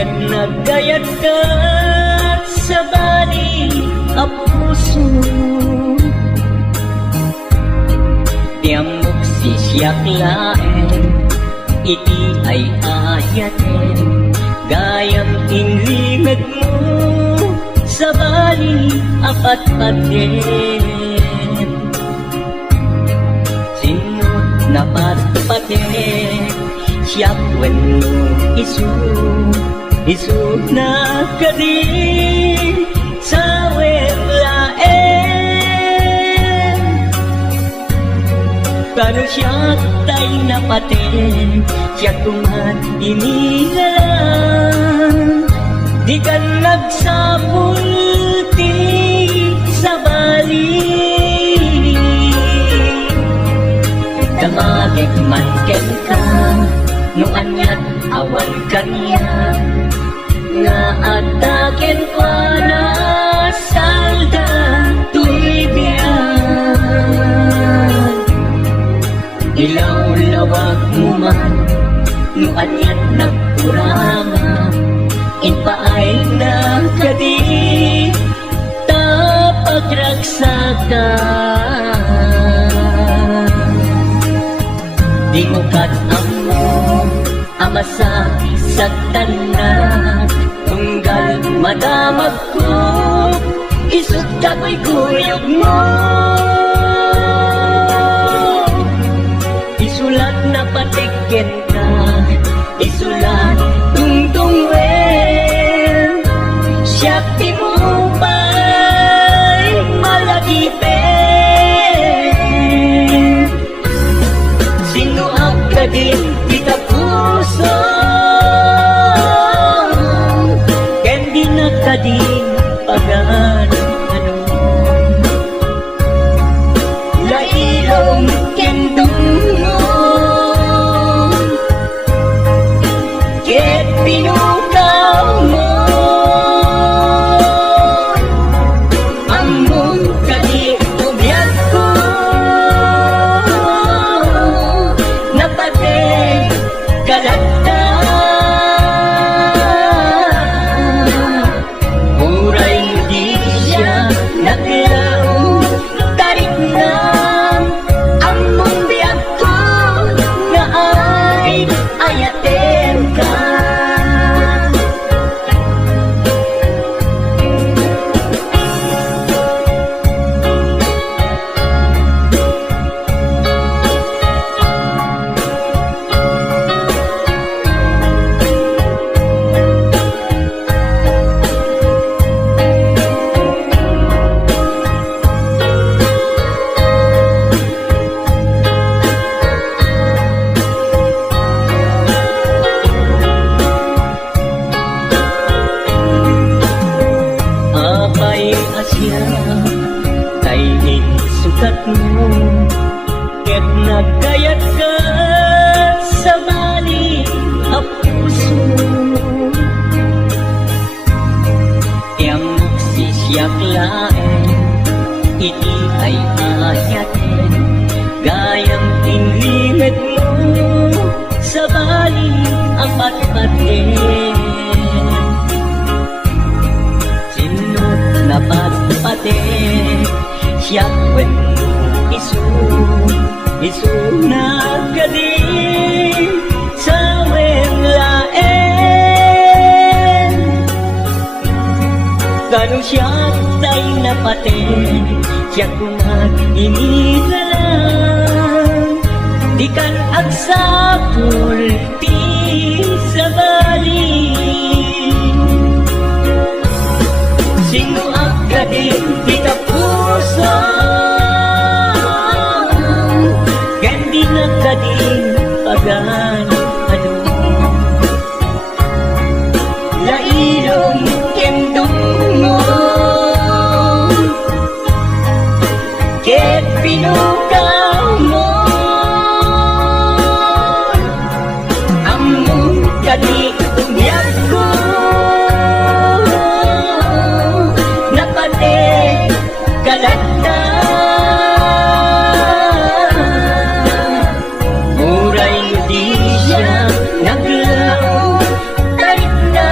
ket nagayat ka sa bali a puso. Tiamok si siyak laeng, iti ay ayaten, gayam inlingag mo sa bali apat-paten. Sinot na pat-paten, siyak wenno isu na kadi sa wemlaen. Kano siya tay napaten, siya kuman inilalang, di ka nagsapulti sa bali. Damagek man ken ka, no anyat awan kanya, nga ataken pa na salda tulibian. Ilaw-lawag mo man, no anyat nagkurama, inpaay na kadi tapagragsakan. Di mo kat-amo amasaki sa tanan, tunggal madamag ko, isut ka ko'y guyog mo. Isulat na patikin ka, isulat tungtungwen, siyak di mo pa'y malagipin. Sino ang kadin kita puso, ken di na kadin pagan ano. Lailong ken dungon, ket pinukaw mo, among kadi ubiyag ko, napatay kalagta. Muray di siya naglaw, tarik na among biyag ko, nga ay ayaten ka. Apay asya tayhin sukat mo, ket nagkayat ka sa bali a puso. Tiamok si siyak laeng, iti ay ayaten, gayam inlimit mo sa bali apat-paten. Sinot na pat-paten, siyak wenno isu na kadi sa wemlaen. Kano siya tay napaten, siya kuman inilalang, di kan agsapulti sa bali. Sino ang kadin kita puso, ken di na kadin pagan ano. Lailong ken dungon, ket pinukaw mo, among kadi ubiyag ko, napatay kalagta. Muray di siya naglaw, tarik na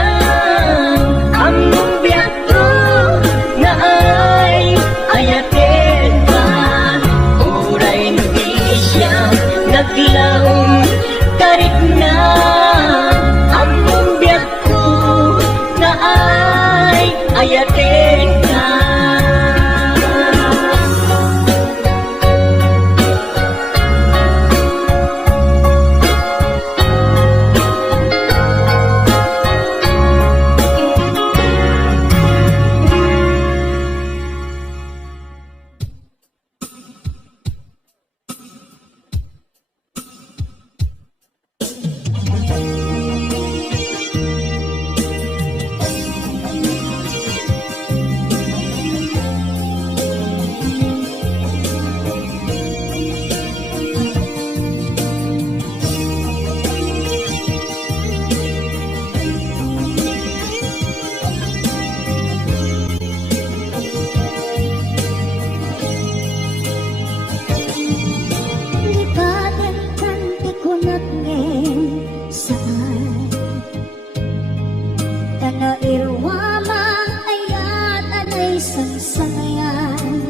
Kanairwamang ayat anay sangsanayan.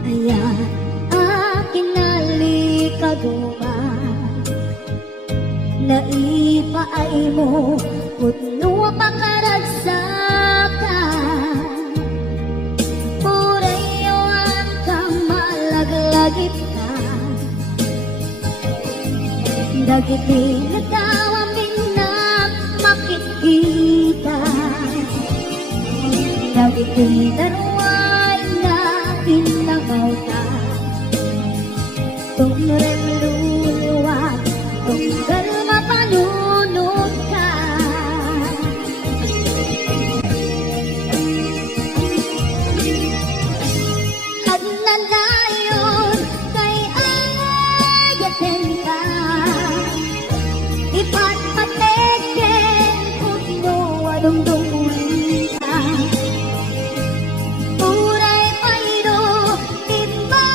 Ayat akin nalikaguman, naipaay mo putno pakaragsakan. Purayawan ka malaglagip ka, dagiti nagdawamin na makikita. Dagiti daruay na inagaw ka, tumrem luluwat, tunggal mapanunod ka. At nanayon kay ayaten ka, ipatpateken putno adungdungan ka. Uray payro timba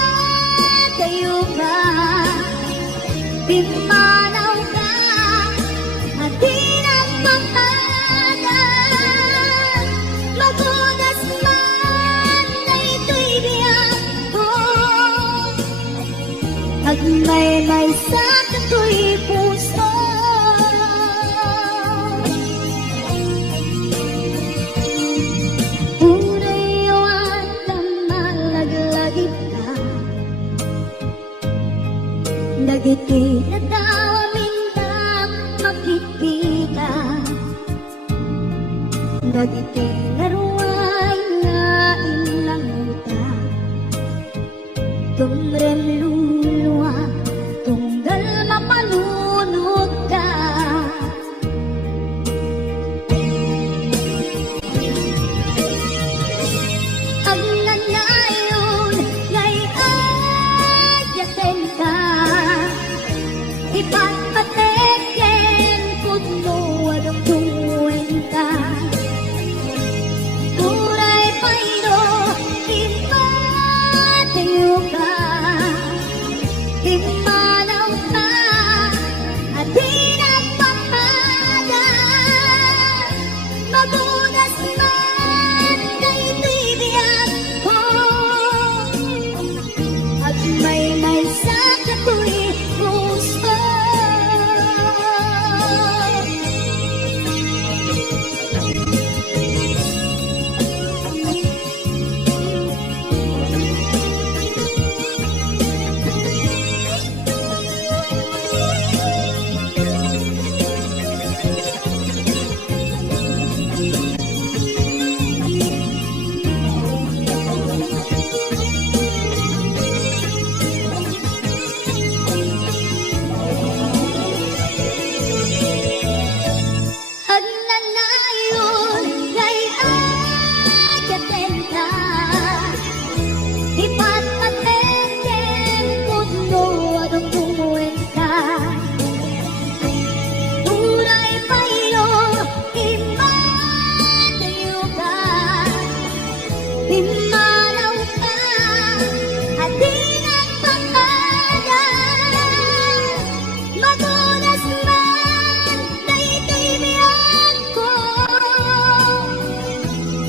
kayo ka, pimanaw ka, at di nagpapagad. Magunas man na ito'y biyak ko, at may sakit ko'y puso. Urayawan na malaglagip ka, dagiti nadawamin na makikita. Dagiti naruay nga inlanguta, tumrem luluwa, tunggal mapalunod ka. Ang nanayon ngay ayaten ka, ipatpateken putno adungdungan ka. Uray payro timba tayo ka, pimanaw ka, at di nagpapagad. Magunas man na ito'y biyak ko, at may sakit ko'y puso. Ang nanayon ngay ayaten ka, ipatpateken putno adungdungan ka. Uray payro timba tayo ka, pimanaw ka, at di nagpapagad. Magunas man na ito'y biyak ko,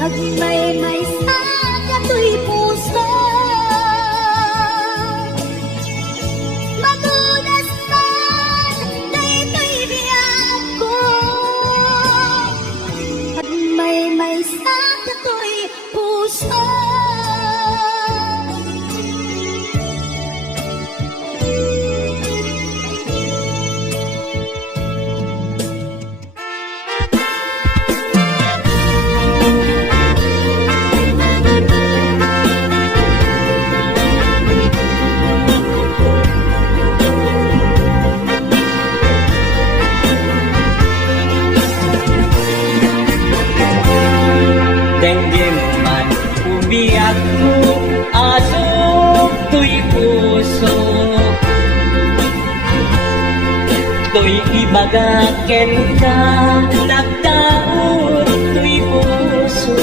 at may sakit ko'y puso. Magunas man na ito'y biyak ko, at may sakit ko'y puso. Dengge man umiyak ko, asok to'y puso. To'y ibagaken ka, nagdaot to'y puso.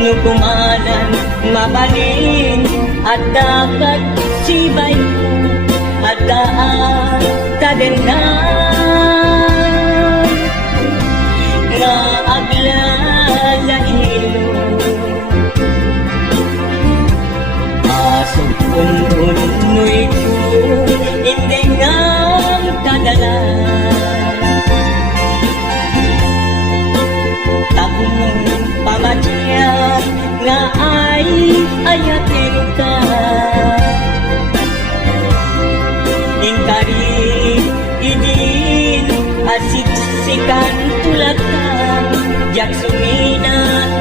No kumalan mabalin, at dapat sibay ko, at daan kadendan. ayatin ka ingkari idin asiksikan tulad ka jak sumina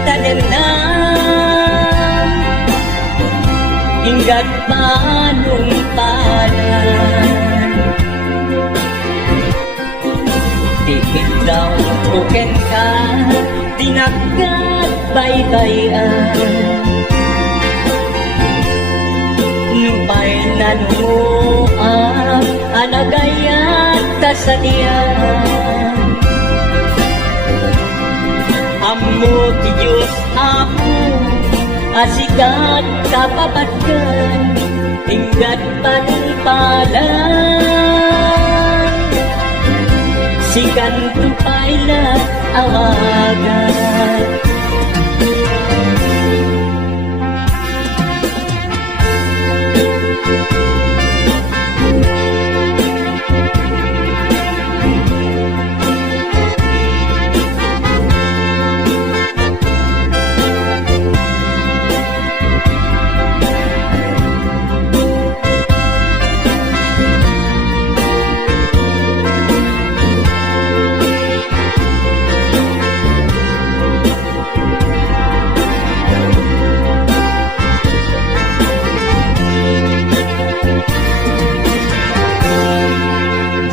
tadenam inggat panumpalan dikit daw uken ka tinagkat baybayan nupay nanuang anagayat kasadian ammo ti Diyos ako asikat kapapatkan inggat panumpalan sikan tupayla awagan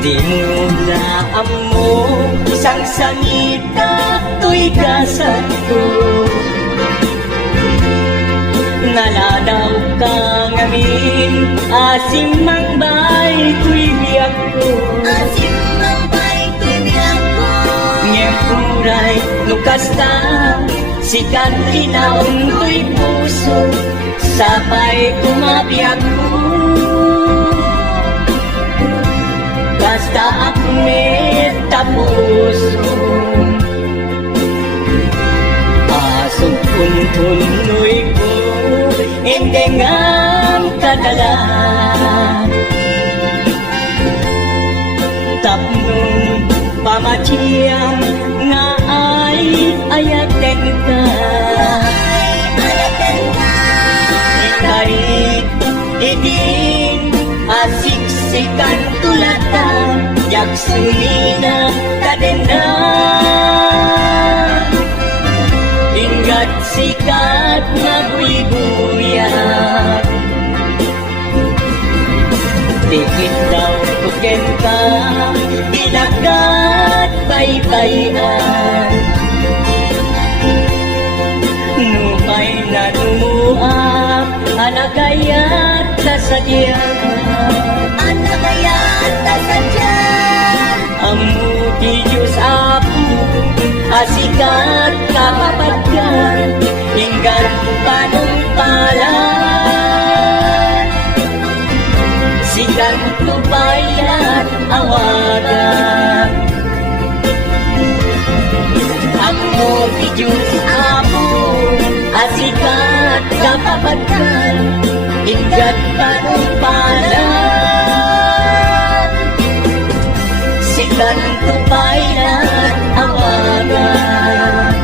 Dinulaam mo isang sangita to'y kasat ko naladaw ka ngamin asim mang bay to'y biyak ko Asim ang bay tumiyak ko ngepuray lukas ta sikat linaon to'y puso sabay kumabiyak ko basta akmet tapuso asok puntunoy ko hindi ngam kadalan tapnong pamatiyang nga ay ayaten ka Ay alatan ka ikarit idin asiksikan tulatan yak sumina kadena inggat sikat mabuy-buyak dikit daw tuken ka binagat baybayan nupay na dumuak anagayat kasadyan Anagayat tasadyan Amu di Diyos Apo asikat kapapatkan inggat panumpalan sikat tubayan awagan Amu di Diyos Apo asikat kapapatkan inggat panumpalan sikat tubayan awagan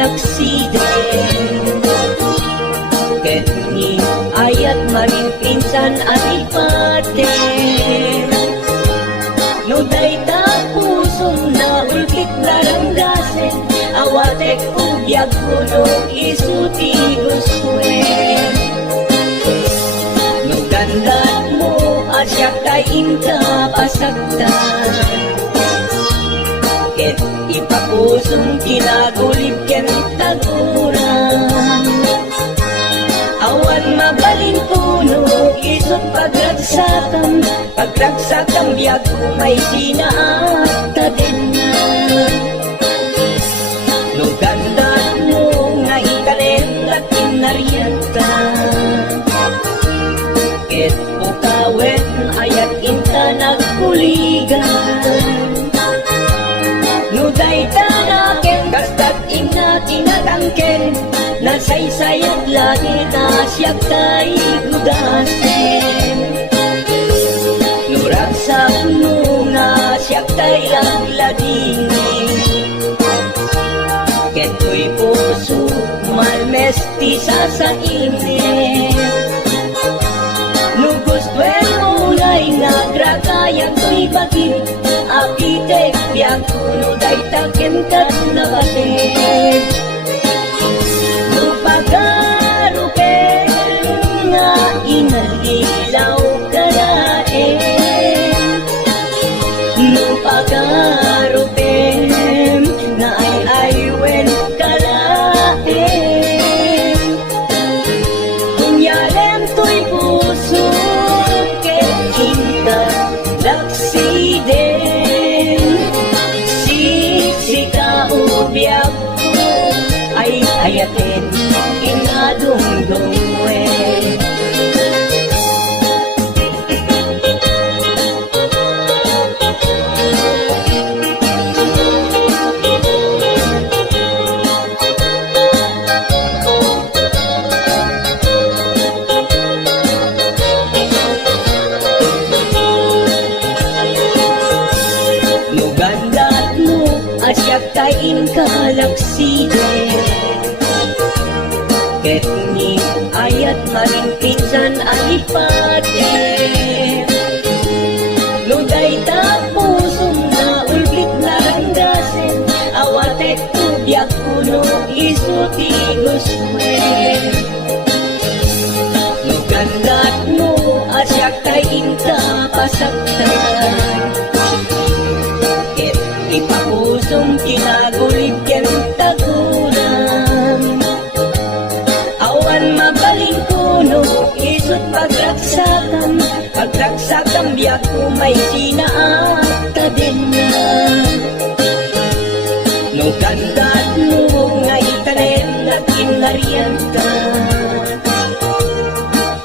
kalaksiden. Ket ni ayat maring pinsan alipaten. No dayta pusong na ulkit naranggasen, awatek ugyag kuno isuti guswen. No gandat mo asyak kain ka pasagtan, ket ipapusong kinagulib ken taguran. Awan mabalin kuno isot pagragsakam biag may sinaakta din na. No gandat mo nga ikalem lakin naryata, ket pukawen ayat inta nagkuligan. No dayta naken kastat ina tinatangken, nasaysayat langit na siya kay gudasen. Nuragsak mo nga siya kay ang ladingin, keto'y puso malmesti sa init. No gustwen mo na'y nagragayan to'y bagit, apitek biyak kuno dayta kenkat na batin. Pagarupen nga inalilaw karaen, no pagarupen nga ay aywen kalaen. Kunyalem to'y puso ket kinta laksiden, sika ubyak ko ay ayaten inadungdungwe. No gandat mo asyak kain kalaksiden, ket ni ayat maring pinsan alipaten. No dayta pusong na ulbit naranggasen, awatek ugyag kuno isuti guswen. No gandat mo asyak kain ka pasagtan, ket ipapusong kinagulib ken taguran. Awan mabaling kuno isot pagragsakam biyak ko may sinaakta din na. No gandat mo nga itanem na kinarianta,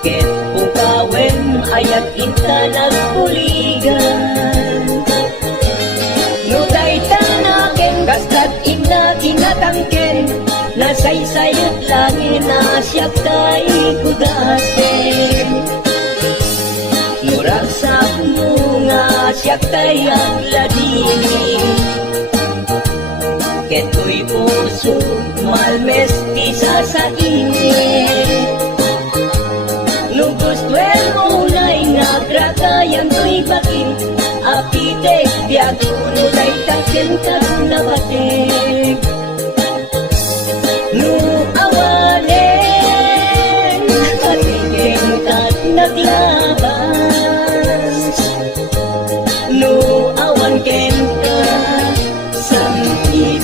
ket pukawen ayat inta nagpuligan. No dayta naken kastat inna tinatangken, nasaysayat langit na siya kay kudasen. Nuragsak mo nga siya kay ang ladingin, keto'y puso malmesti sa init. No gustwen mo na'y nagragayan to'y bakit, apitek biag kuno dayta kenkat na batek. No awanen atigeng kat naglabas, no awan ken ka sangkit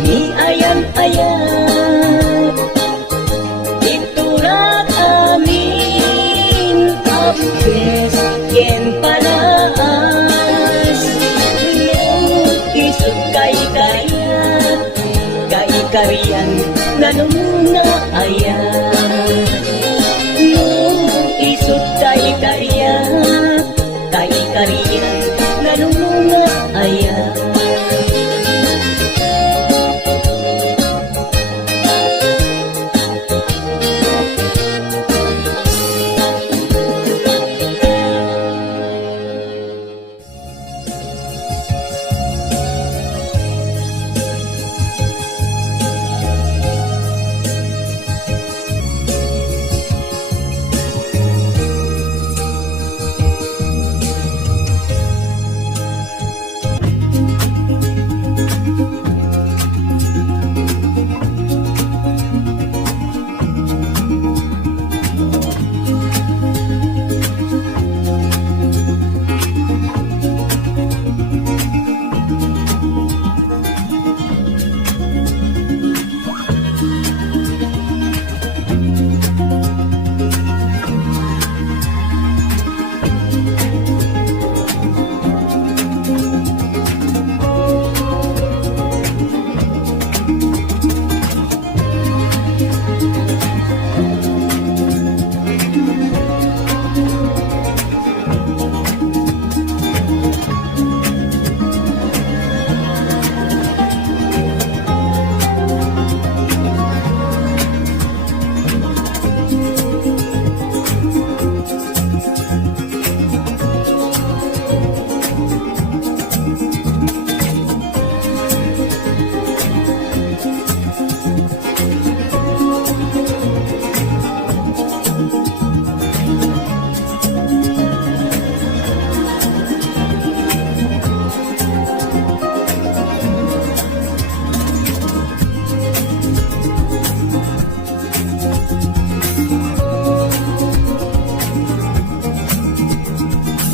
ni ayan-ayan. Iturak amin apes ken panaas, no isog kay kayat kaikarian nanumuna ayan. No isog kay kariat kaikarian nanumuna ayan.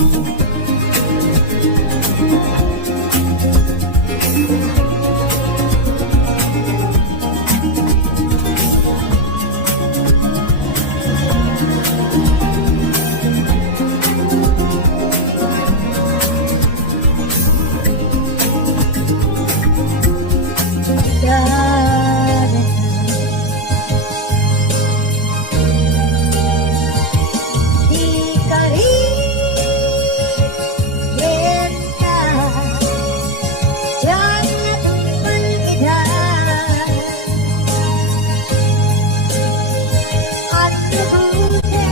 Di ka rin benta Diyan at malidad At mabuti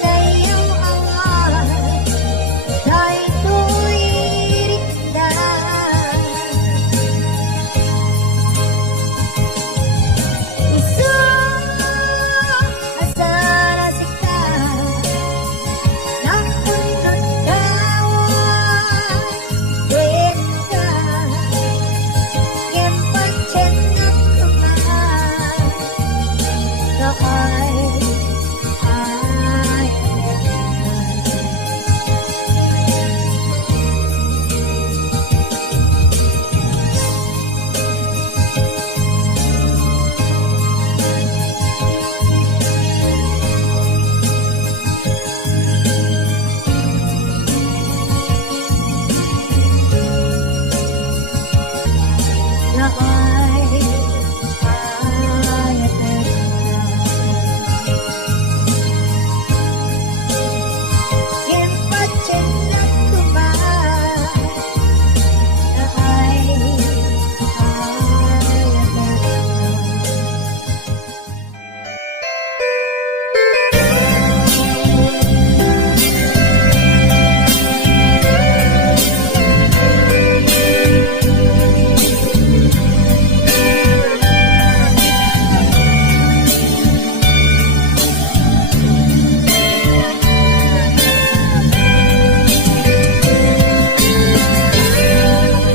na iyong angat Dahil to'y rindan Isang asal sikat ng unang kawan Benta yang pancen at kumahan Kaay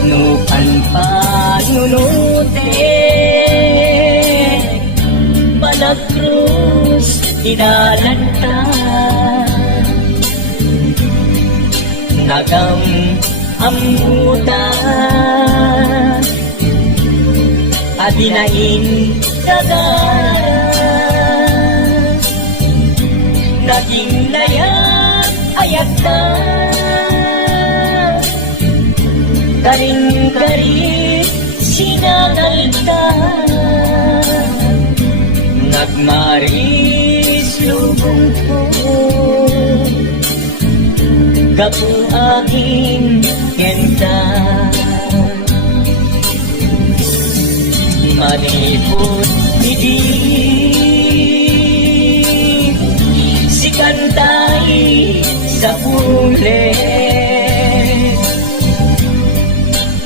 Nukan panunute Palagkrus idalanta Nagam amuta Adinain dagara Naging layang ayat na Karing-karing sinangalta Nagmaris lubong ko Gapu aking kenta Manipot hindi Si kantay sa ulit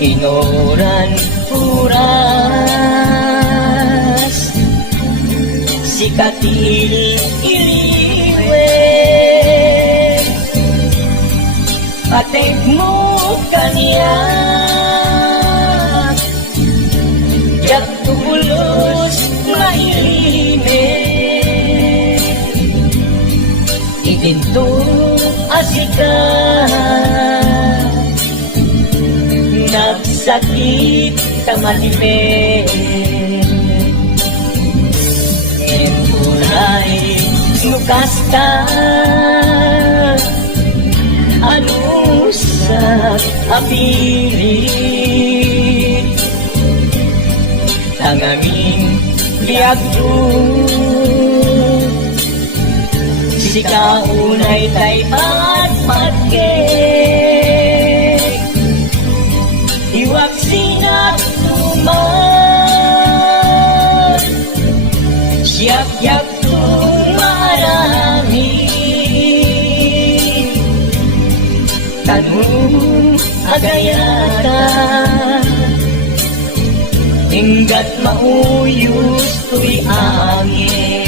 Inoran oras Si katil iliwe Patek mo kaniya Yak tubulos mahilime Itinto asika Nagsakit tamalime Enturay nukas ka Ano sa apilit Ang aming liagdo Sikaunay tay patpatke Iwag sinat tuman Siyak-yak tumarami Tanong agayata Hinggat mauyos tuy angis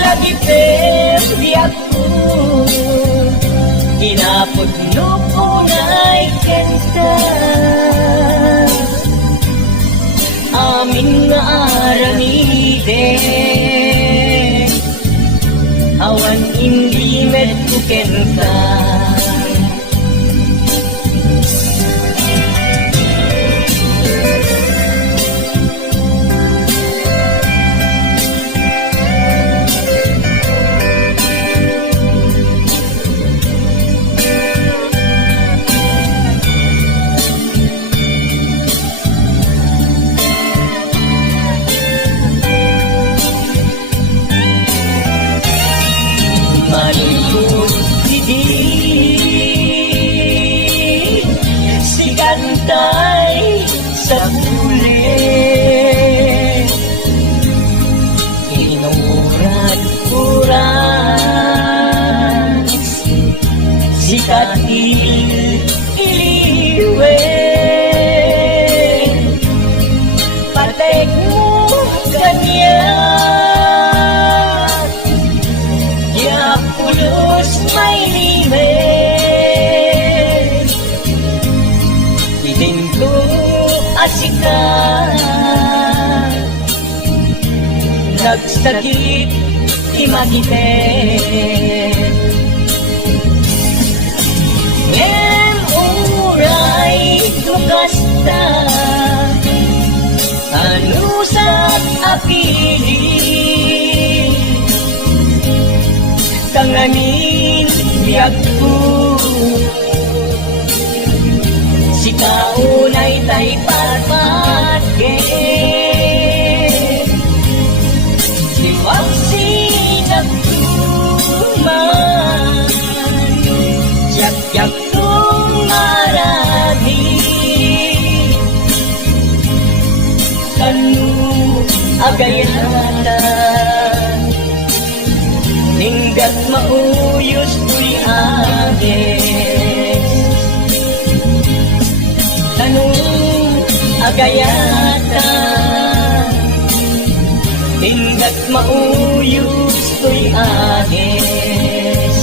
Lagi perdi ako Kinapudno ko na'y kenta Amin nga aramide awan hindi medkuken ka. Malikot hindi si kantay sa huli, inurat-urat si katil-iliwe, patek mo ganyan. Pulos may limen, itinto asikat, nagsakit imagitin. Ngem uray tukasta, anusat apili, tanganin biyagku si kaunay tay patpatke liwag sinagtuman yak-yak kong marami kanu agayatan hinggat mauyos tuy agis tanong agayatan hinggat mauyos tuy agis.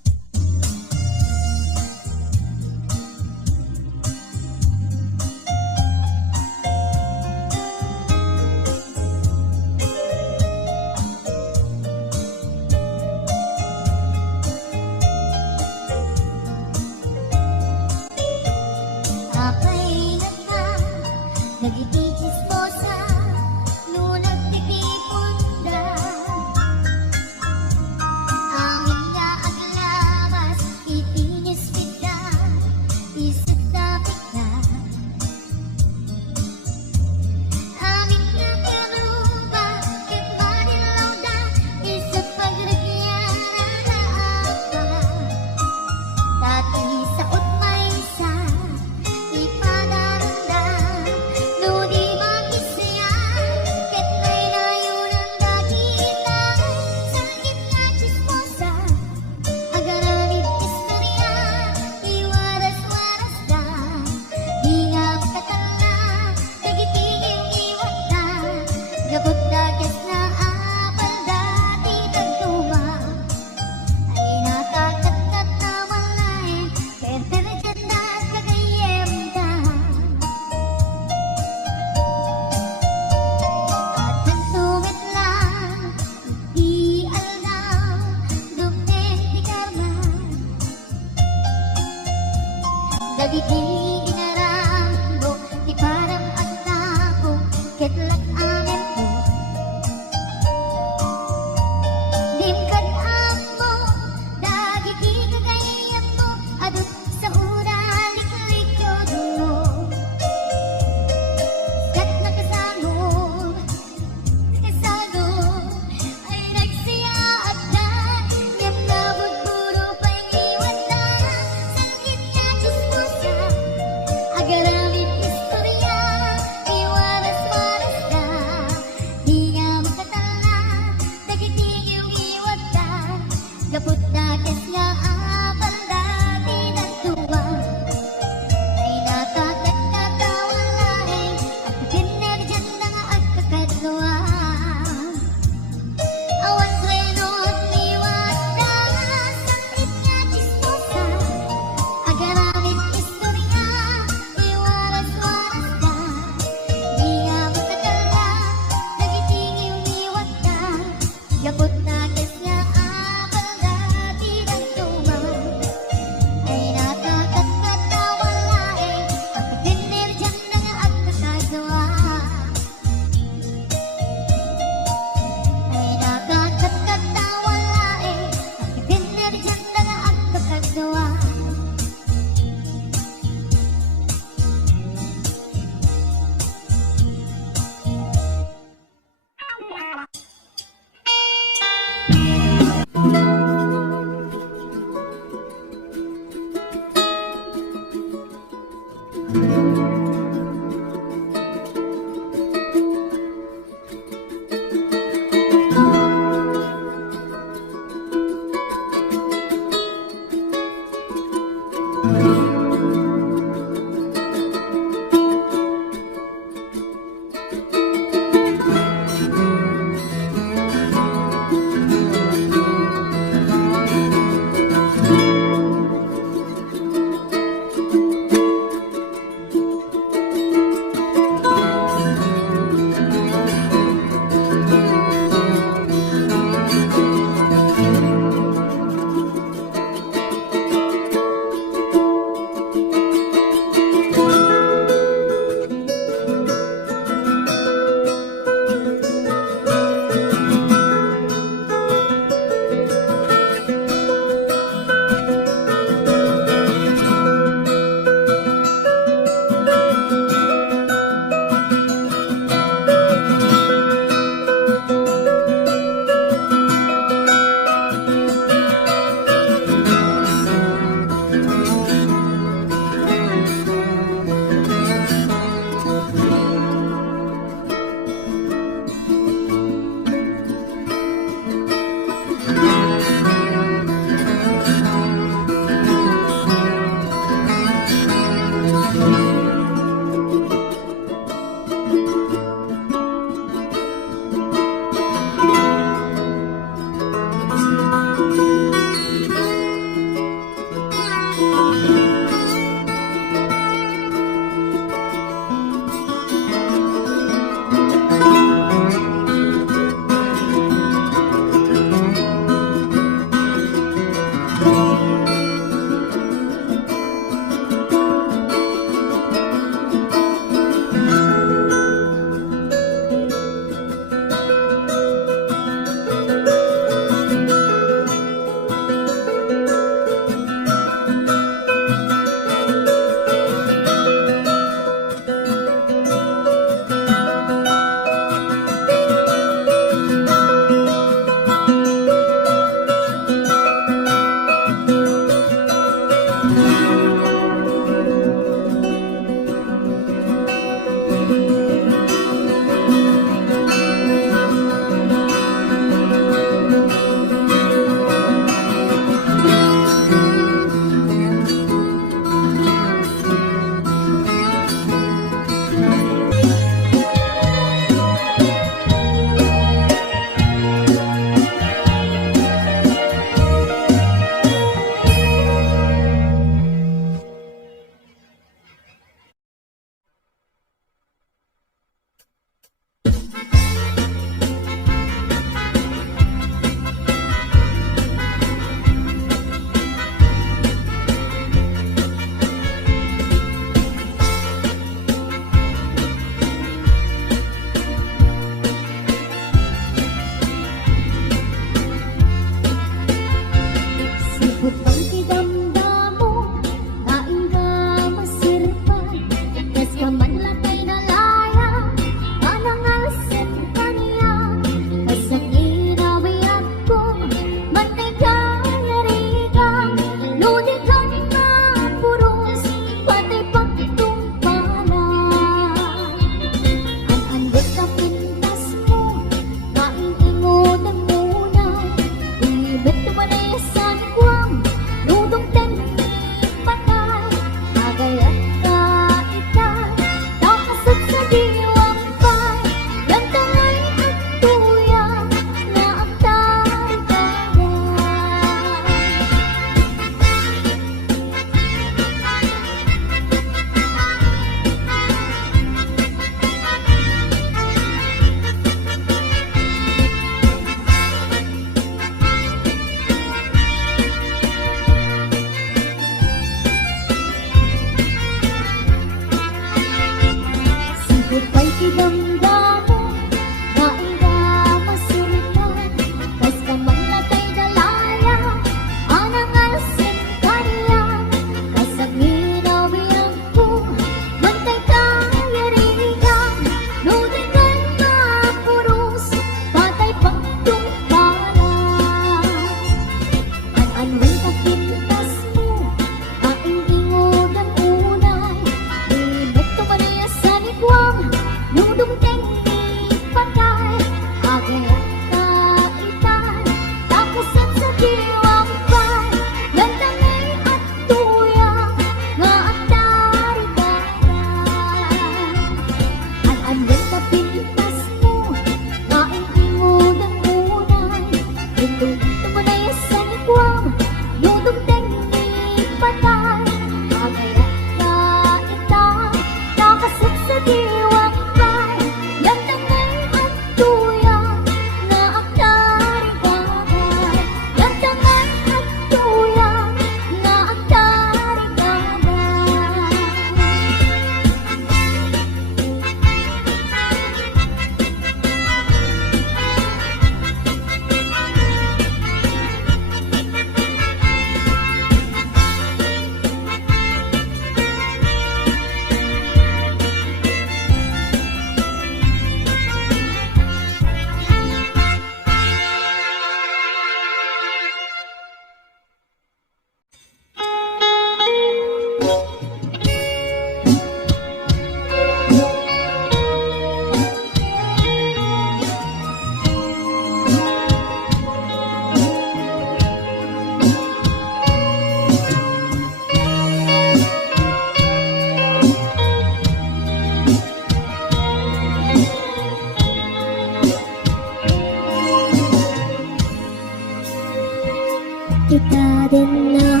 Kita din na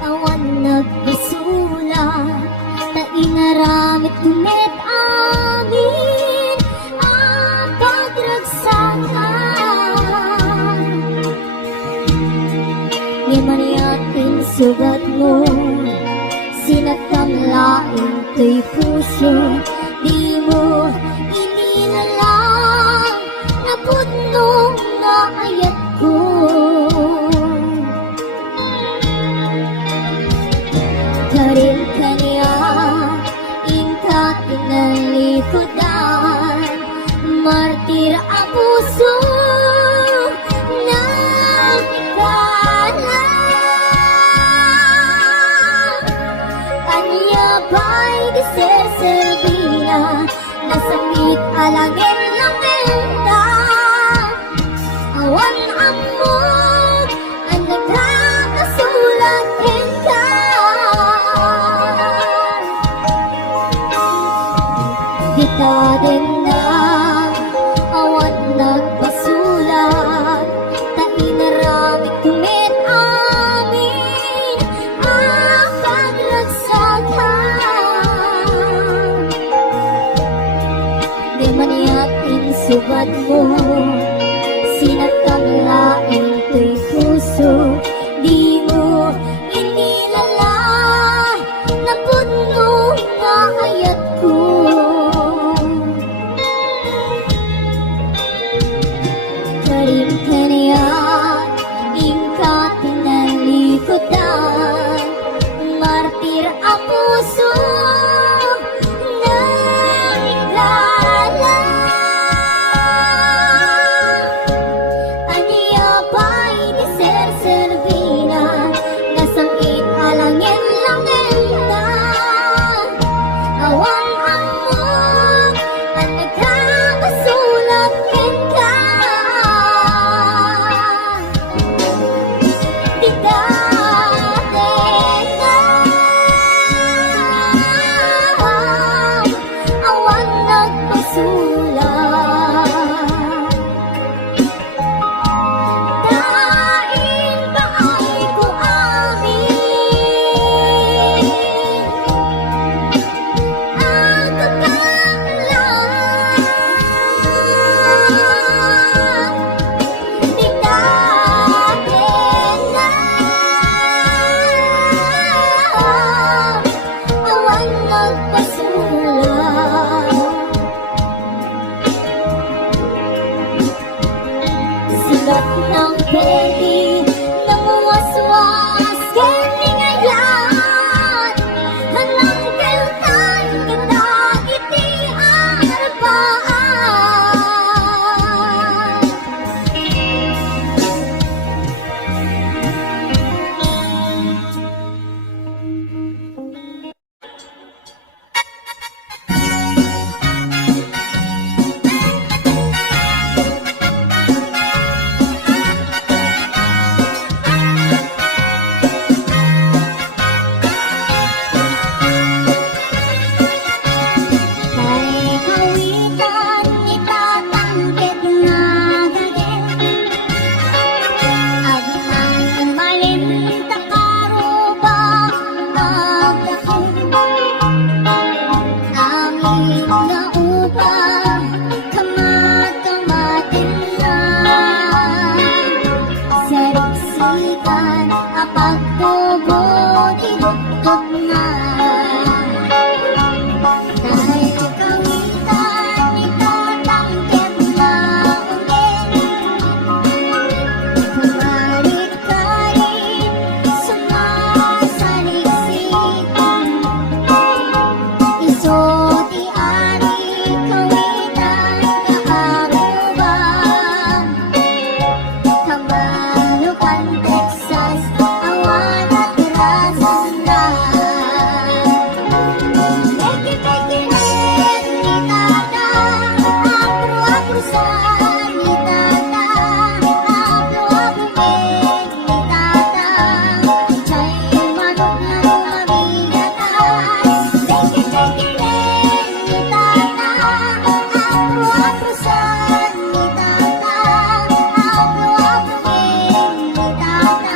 awan nagbasula, tainaramit kumit amin ang pagragsakan. Ngayon yakin sugat mo, sinakamlain to'y puso, di mo inilalang na punong na ayat ko. Karin kanya, ingkat inalikodan, martir ang puso na ikalan. Kanya ba'y di serservina, nasakit alangin lang enda. Awan amog ang nagkakasulat ka. Kita din na awan nagpasulat, tainaramit kumit amin ang pagragsakan. Di man yakin subad mo, sinakamlain to'y puso, di mo inilala na puno nga ayat ko. Karim kanya, ingkat inalikodan, martir ang puso na ikalan. Aniya ba'y di serservina, nasangit alangin lang enda. Awan amog at nagkakasulat ka. Di ka din na awan nagpasulat. Dain ba ay ko amin ang kakalan? Di ka din na awan nagpasulat. Sigat ng pwede nanguwaswas kini ngayon, hanang keltan kita iti arbaan. Kay kawitan itatanggit nga gagit, agman malin takaruba magdakit. Amin nga upang kamat-kamatin na, sariksikan ang pagtubo tinutog na. Dahil kawitan itatanggit na ulit, bumalik ka rin sumasaliksikan. Iso ti ari kawitan kaaruban, Kamalukan, Texas, awan at rasas na. Tata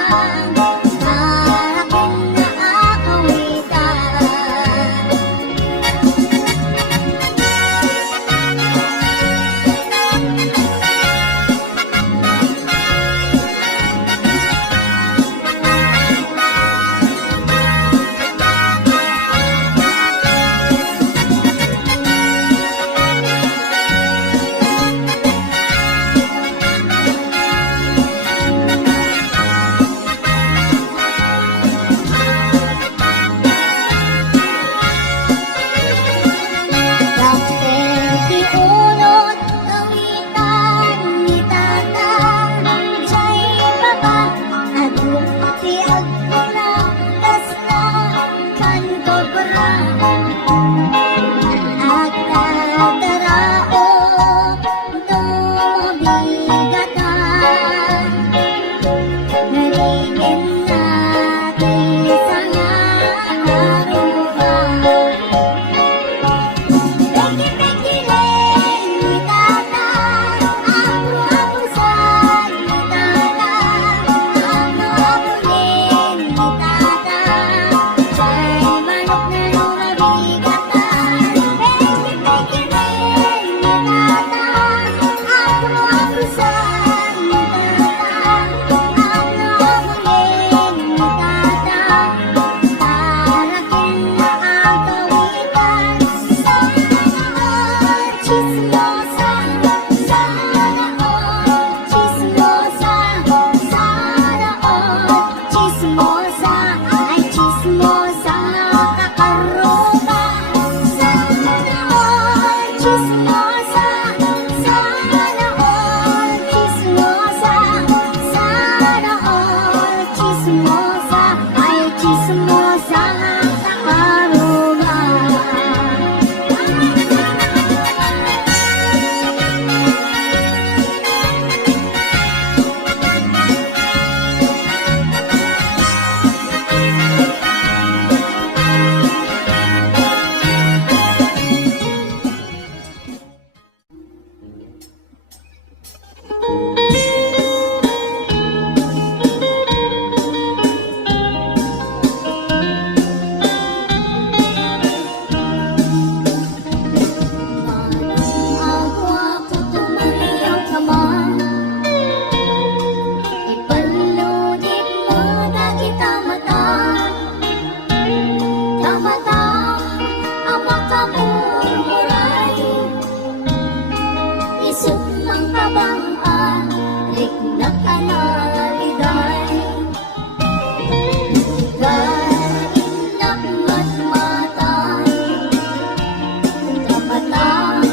mang kabang-an, rik na kanaliday. Galing na matmatay, kamatang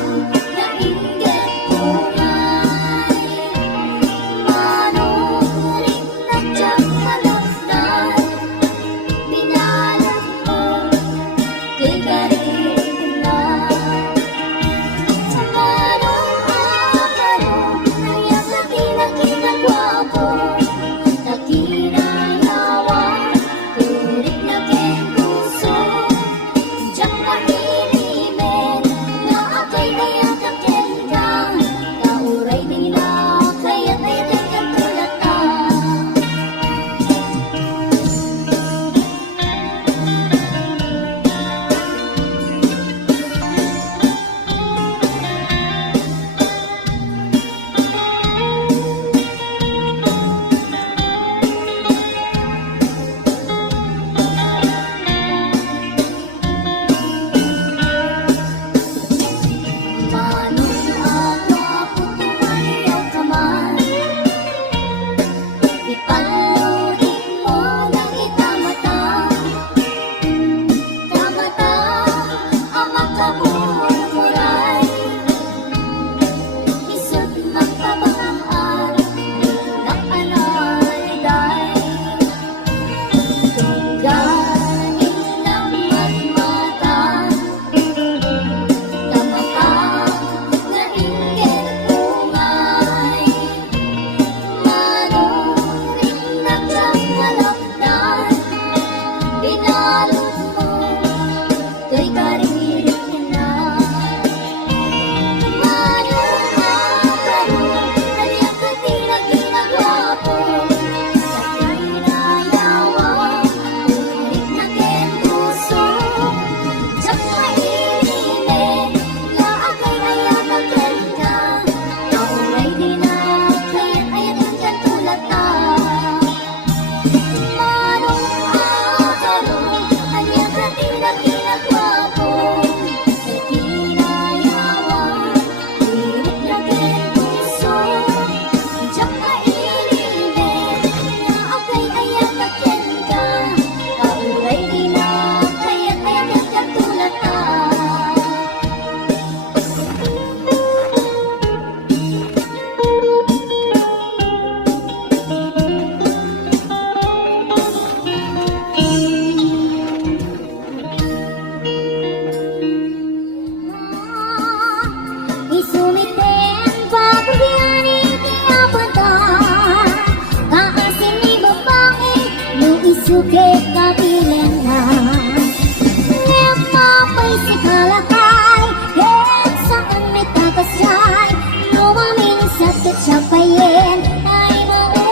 na inggit kulay. Manuring na tiyang malakdan, binalag mo, kay karinilan. Suke kabilang na Ngepapay si kalakay Kahit saan may takasay Lumaming sa tatsapayin Ay maungon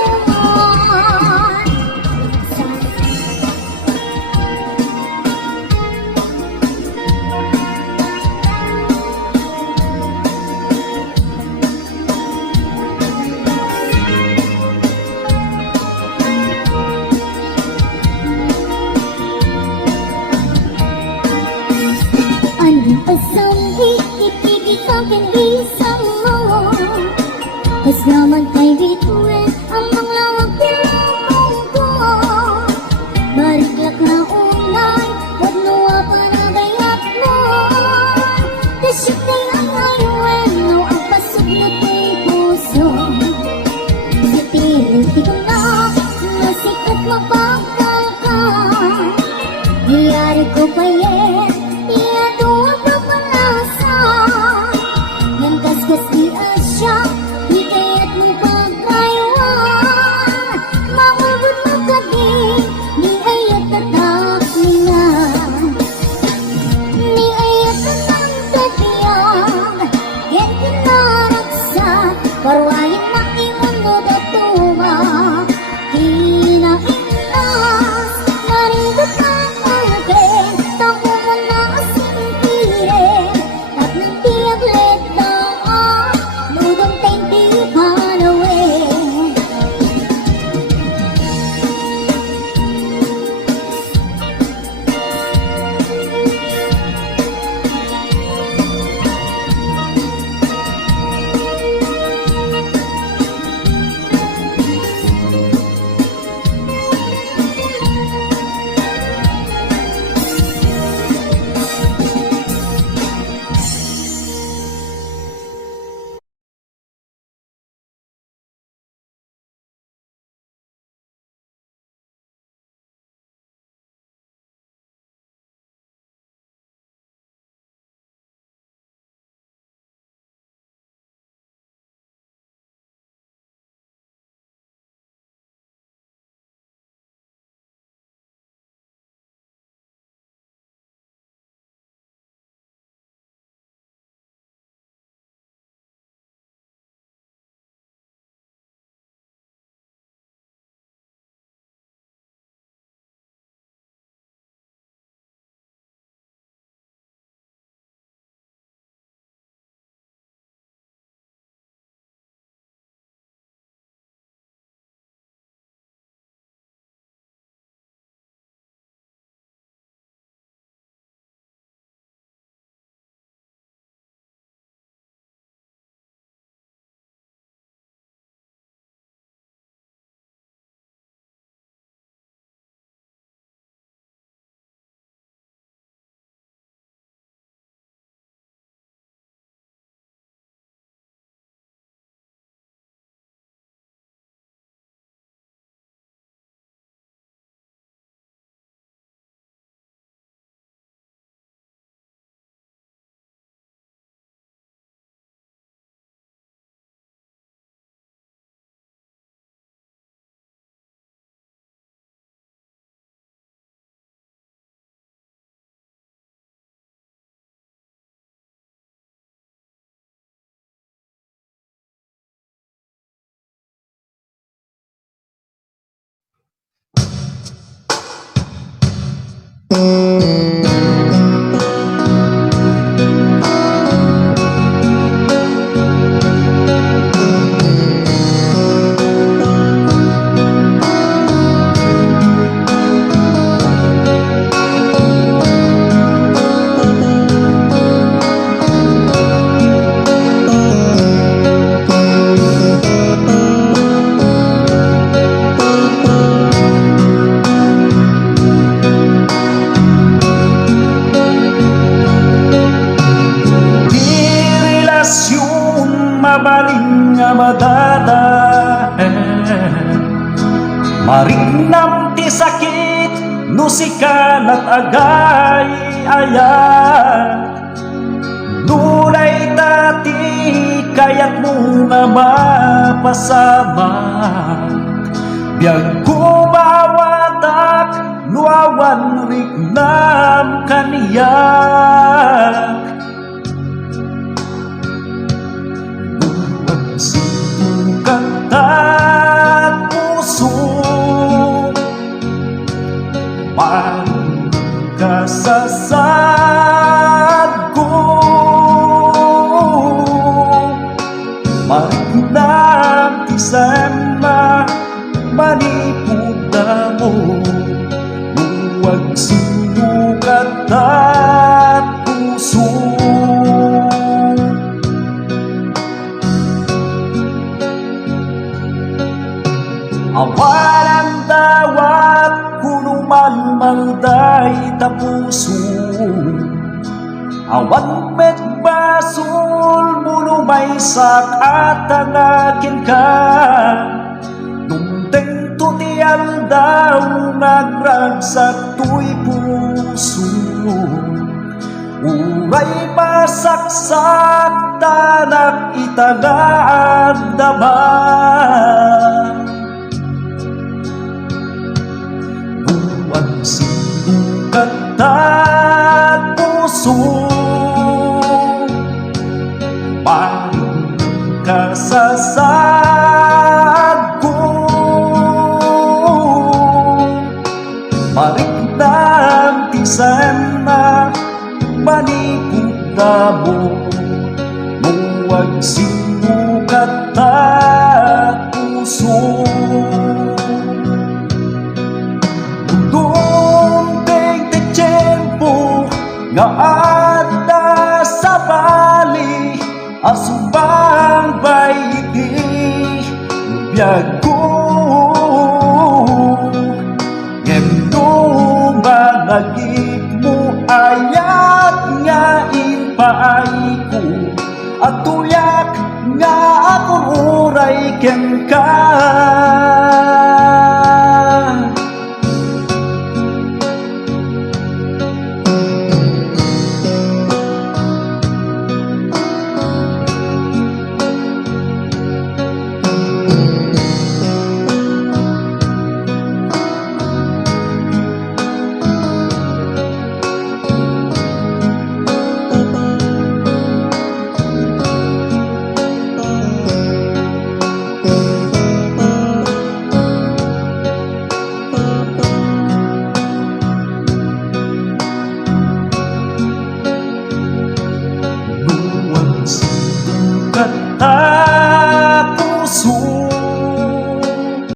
Mas naman kay bituin ang mga wag pinapong ko Bariklak na unay, wag nuwa pa na gayat mo Kasyok na lang ayuan, no ang pasok na kay puso Sa tilig ko na, nasikat mapagkal ka Hiyari ko pa yan, iyato ang papalasa Yan kaskas di asya Parwayin na imundo datuma Kinainas Marigot ang alagren Tapo mo na asing piren At nang tiyaglet na Ludong tayo nga madadaen. Marinam ti sakit no sikalat agay ayat. Nulay dati kaya't mo nga mapasamak. Biyag kumawatak nuawan rignam kaniyak. Buwag sinukat at puso, pagkasasad ko. Marinam ti sama manipuda mo. Huwag sinukat at puso. Awan ang dawat kuno man malday ta puso. Awan met basul muno may sakat ang akin ka. Tunteng tutial daw nagragsak tuy puso. Uray masaksak tanak itagaan daman. Buwan sinukat at puso, paring kasasad ko. Marinam ti sana manipuda mo. Huwag sinukat at puso. Dunting ti tiyempo nga adda sa bali, asubang bayti biyag ko. Ngem magagit mo ayat nga ipaay ko, at tuyak nga ako uray ken ka.